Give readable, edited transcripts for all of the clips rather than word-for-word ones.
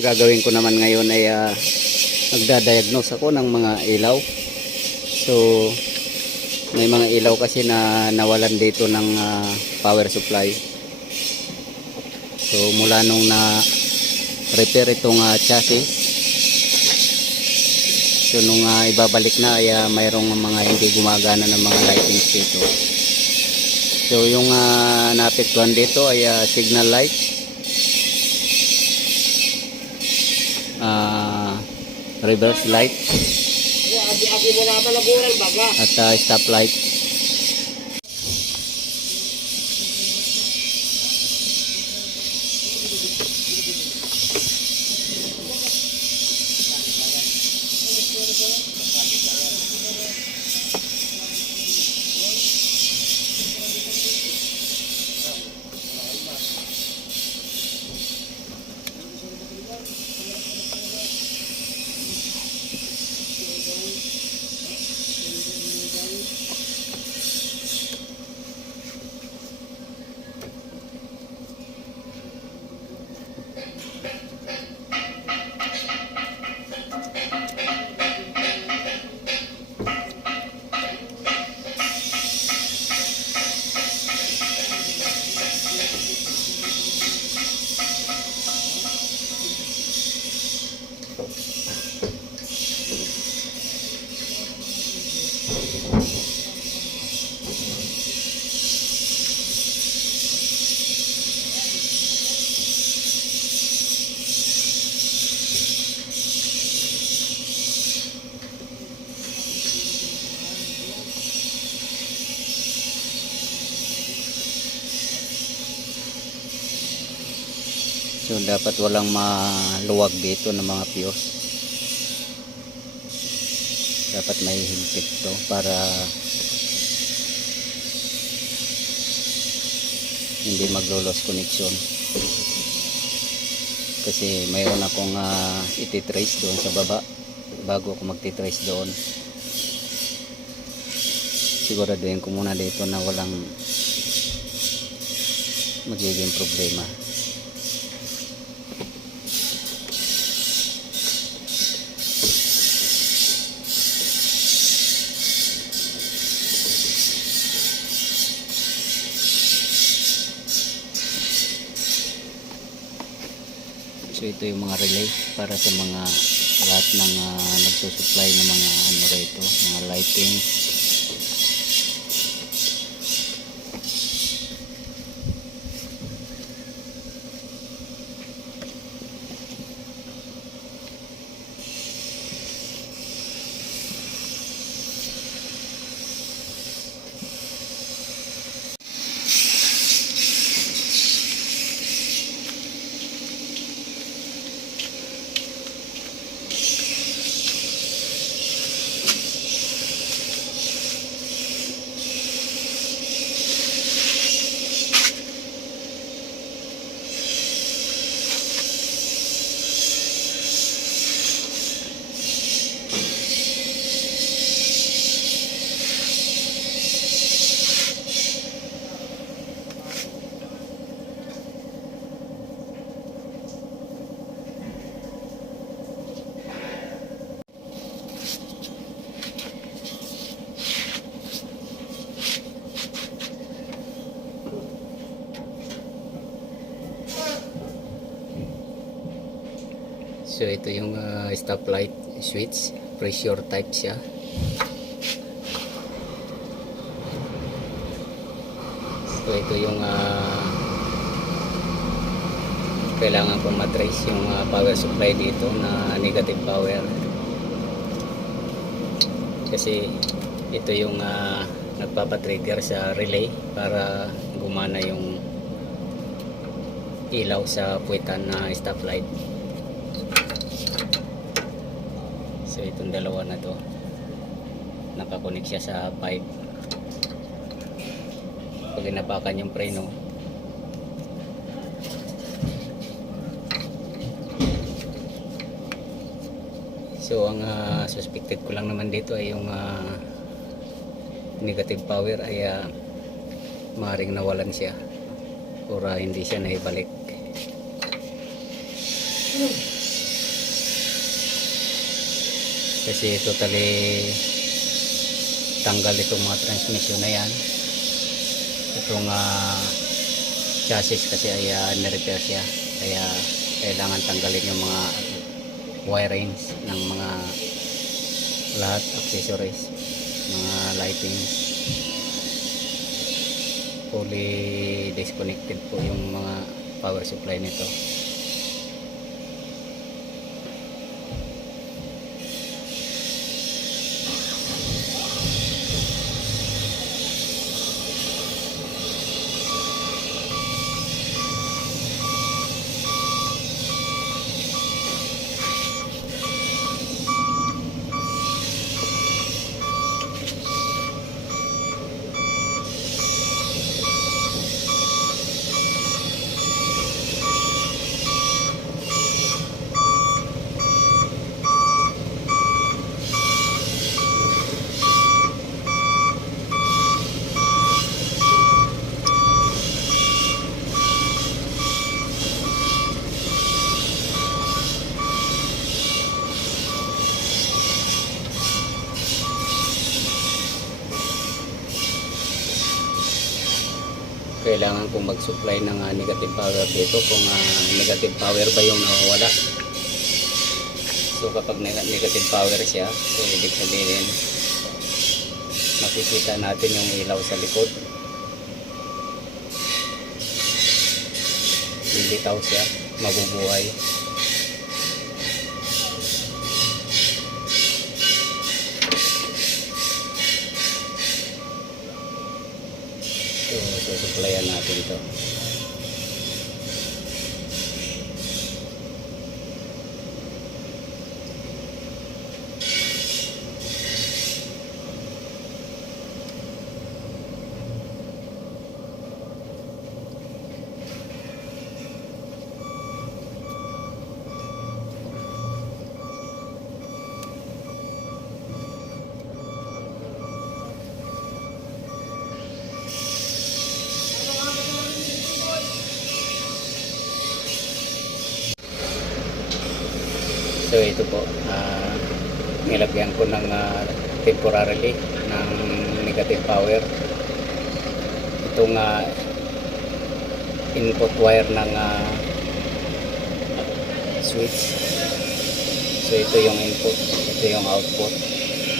Ang gagawin ko naman ngayon ay magdadiagnose ako ng mga ilaw. So may mga ilaw kasi na nawalan dito ng power supply. So mula nung na repair itong chassis, so nung ibabalik na ay mayroong mga hindi gumagana ng mga lightings dito. So yung naapektuhan dito ay signal light, reverse light at stop light. So dapat walang maluwag dito ng mga fuse. Dapat may higpit to para hindi maglo-loss connection. Kasi mayroon akong iti-trace doon sa baba bago ako magti-trace doon. Siguraduhin ko muna dito na walang magiging problema. So ito yung mga relay para sa mga lahat ng nagsusupply ng mga ano rito, mga lighting. So ito yung stoplight switch, pressure type siya. So ito yung kailangan ko matrace yung power supply dito na negative power. Kasi ito yung nagpapatrigger sa relay para gumana yung ilaw sa puwitan na stoplight. So itong dalawa na to nakakonek siya sa pipe. Pag inapakan yung preno, so ang suspected ko lang naman dito ay yung negative power ay maaaring nawalan siya or hindi siya naibalik. kasi totally tanggal itong mga transmission na yan. Itong chassis kasi ay na-repair siya, kaya kailangan tanggalin yung mga wirings ng mga lahat, accessories, mga lightings. Fully disconnected po yung mga power supply nito. Kailangan kong mag-supply ng negative power dito kung negative power ba yung nawawala. So kapag negative power siya, so ibig sabihin makikita natin yung ilaw sa likod, lilitaw siya, mabubuhay. So susuplayan natin to. So ito po, nilagyan ko ng temporarily ng negative power itong input wire ng switch. So ito yung input, ito yung output.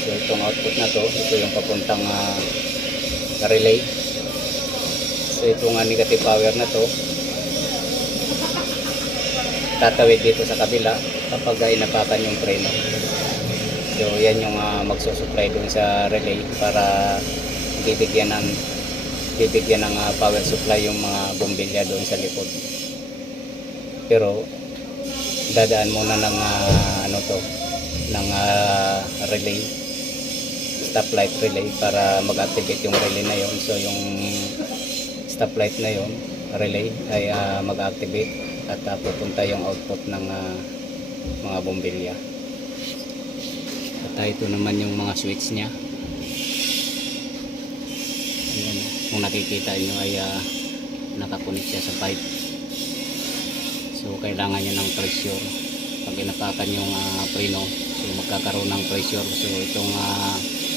So itong output na to, ito yung papuntang relay. So itong negative power na to tatawid dito sa kabila kapag inapakan yung preno. So yan yung magsusupply dun sa relay para bibigyan ng power supply yung mga bombilya doon sa likod. Pero dadaan muna ng ng relay, stoplight relay para mag-activate yung relay na yon. So yung stoplight na yon, relay ay mag-activate at pupunta yung output ng mga bombilya. At ito naman yung mga switch nya. Ayan, kung nakikita nyo ay nakakunik siya sa pipe. So kailangan nyo ng pressure. Pag inapakan yung preno, so magkakaroon ng pressure. So itong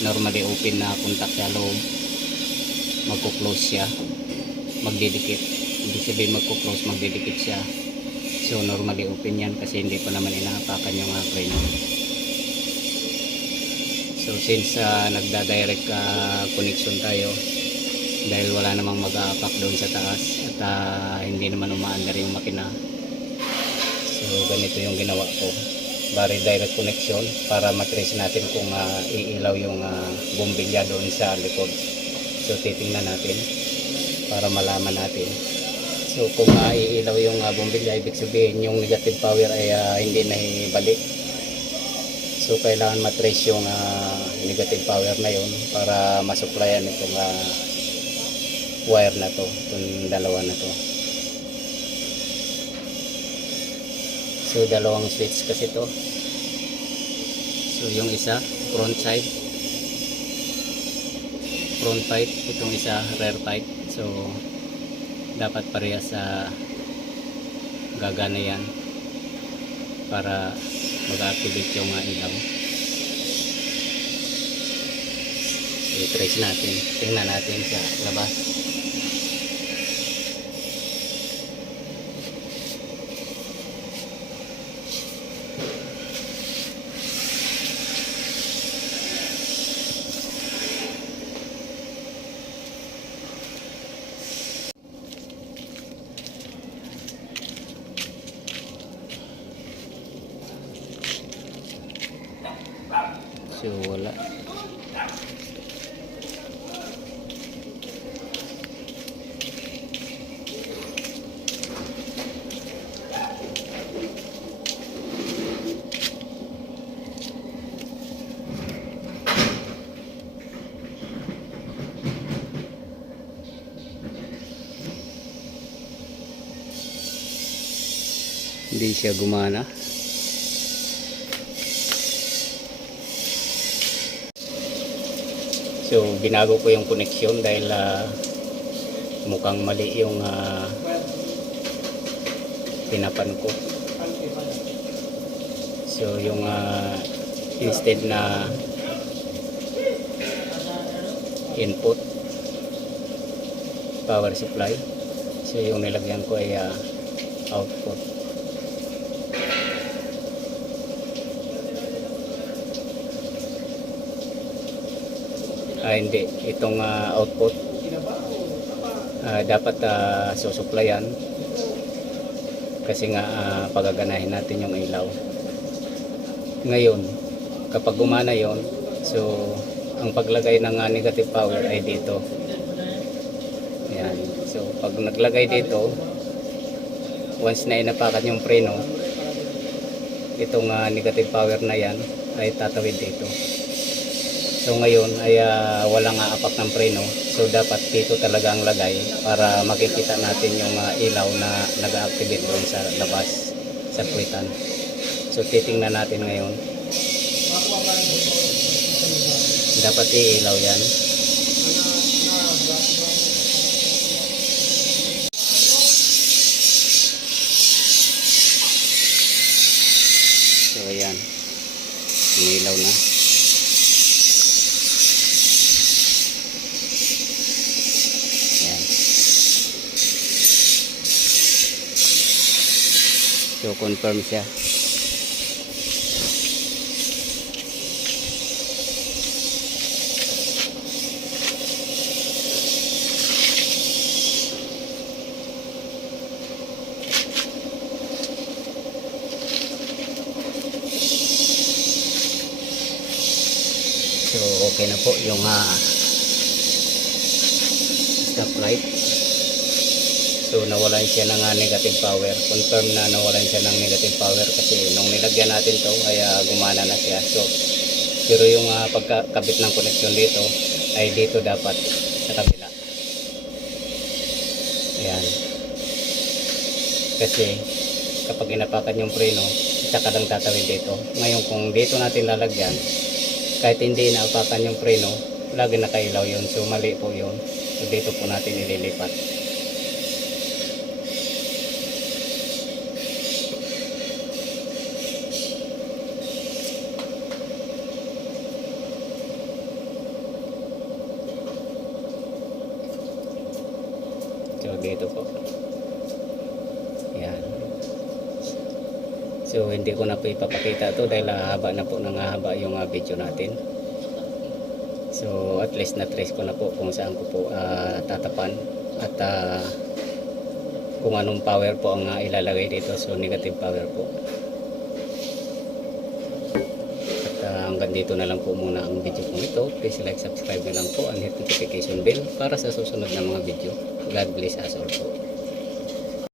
normally open na contact sa loob, magko-close siya, magdidikit. Hindi sabihin magko-close, magdidikit siya. So normally open yan kasi hindi pa naman inaapakan yung preno. So since nagda-direct connection tayo, dahil wala namang mag-aapak doon sa taas at hindi naman umaandar yung makina, so ganito yung ginawa ko. Bari direct connection para matrace natin kung iilaw yung bombilya doon sa likod. So titingnan natin para malaman natin. So kung iilaw yung bombilya, ibig sabihin yung negative power ay hindi na ibalik. So kailangan matrace yung negative power na yun para masupplyan itong wire na to, itong dalawa na to. So dalawang switch kasi to. So yung isa front side, front pipe, itong isa rear pipe. So dapat parehas sa gagana yan para mag-activate yung ilaw. i-trace natin. Tingnan natin sa labas. So wala. Hindi siya gumana. So binago ko yung connection dahil mukhang mali yung pinapan ko. So yung instead na input power supply, so yung nilagyan ko ay output. Hindi, itong output dapat susuplayan kasi nga pagaganahin natin yung ilaw. Ngayon kapag gumana yon, so ang paglagay ng negative power ay dito. Yan. So pag naglagay dito, once na inapakan yung preno, itong negative power na yan ay tatawid dito. So ngayon ay walang apak ng preno. So dapat dito talaga ang lagay para makikita natin yung ilaw na nag-activate doon sa labas sa puwitan. So titingnan natin ngayon. Dapat iilaw yan. So ayan. Inilaw na. So confirm siya. So okay na po yung stoplight. So nawalan siya ng negative power. Confirm na nawalan siya ng negative power kasi nung nilagyan natin to ay gumana na siya. So pero yung pagkakabit ng connection dito ay dito dapat sa kabila. Ayan. Kasi kapag inapakan yung preno, saka lang tatawid dito. Ngayon kung dito natin lalagyan, kahit hindi inapakan yung preno, lagi nakailaw yun. So mali po yun. So dito po natin ililipat. So dito po. Yan. So hindi ko na po ipapakita to dahil haba na po nang haba yung video natin. So at least na trace ko na po kung saan ko po tatapan at kung anong power po ang ilalagay dito. So negative power po. At hanggang dito na lang po muna ang video kong ito. Please like, subscribe na lang po and hit notification bell para sa susunod na mga video. God bless us all po.